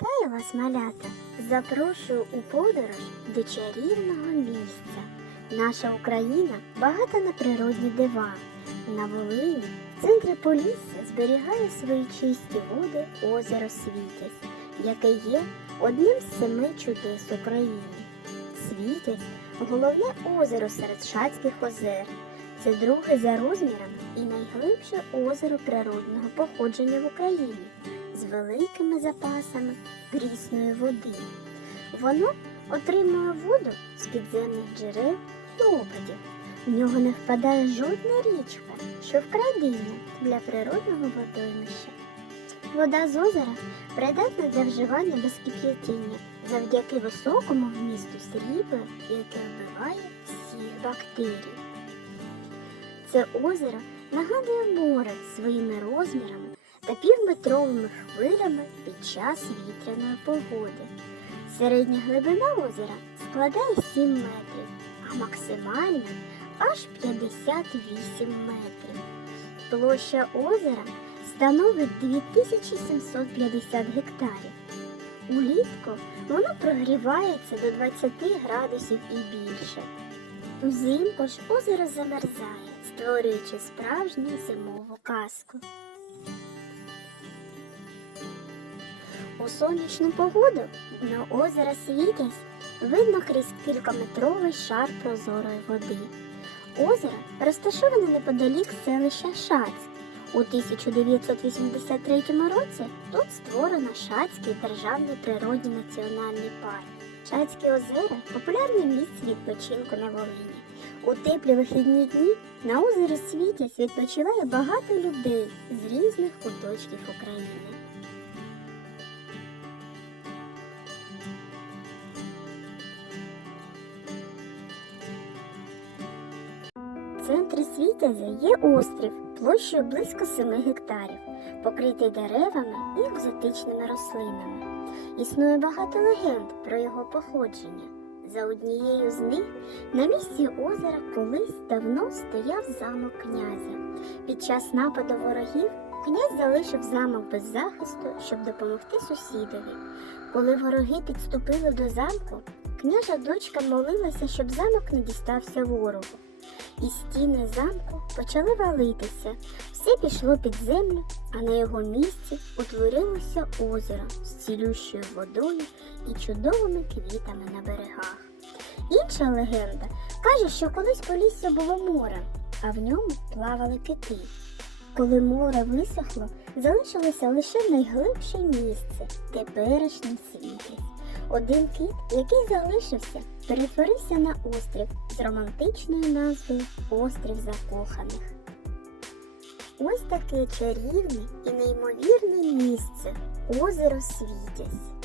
Вітаю вас, малята! Запрошую у подорож до чарівного місця. Наша Україна багата на природні дива. На Волині, в центрі Полісся, зберігає свої чисті води озеро Світязь, яке є одним з семи чудес України. Світязь головне озеро серед Шацьких озер. Це друге за розмірами і найглибше озеро природного походження в Україні з великими запасами прісної води. Воно отримує воду з підземних джерел і опадів. В нього не впадає жодна річка, що вкрай дивно для природного водоймища. Вода з озера придатна для вживання без кип'ятіння завдяки високому вмісту срібла, яке вбиває всіх бактерій. Це озеро нагадує море своїми розмірами та півметровими хвилями під час вітряної погоди. Середня глибина озера складає 7 метрів, а максимальна аж 58 метрів. Площа озера становить 2750 гектарів. Улітку воно прогрівається до 20 градусів і більше. Узимку ж озеро замерзає, створюючи справжню зимову казку. У сонячну погоду на озеро Світязь видно крізь кількометровий шар прозорої води. Озеро розташоване неподалік селища Шацьк. У 1983 році тут створено Шацький державний природний національний парк. Шацькі озера популярне місце відпочинку на Волині. У теплі вихідні дні на озері Світязь відпочиває багато людей з різних куточків України. В центрі Світязя є острів площею близько 7 гектарів, покритий деревами і екзотичними рослинами. Існує багато легенд про його походження. За однією з них на місці озера колись давно стояв замок князя. Під час нападу ворогів князь залишив замок без захисту, щоб допомогти сусідові. Коли вороги підступили до замку, княжа дочка молилася, щоб замок не дістався ворогу. І стіни замку почали валитися, все пішло під землю, а на його місці утворилося озеро з цілющою водою і чудовими квітами на берегах. Інша легенда каже, що колись Полісся було морем, а в ньому плавали кити. Коли море висохло, залишилося лише найглибше місце теперішній світі. Один кіт, який залишився, перетворився на острів з романтичною назвою Острів Закоханих. Ось таке чарівне і неймовірне місце озеро Світязь.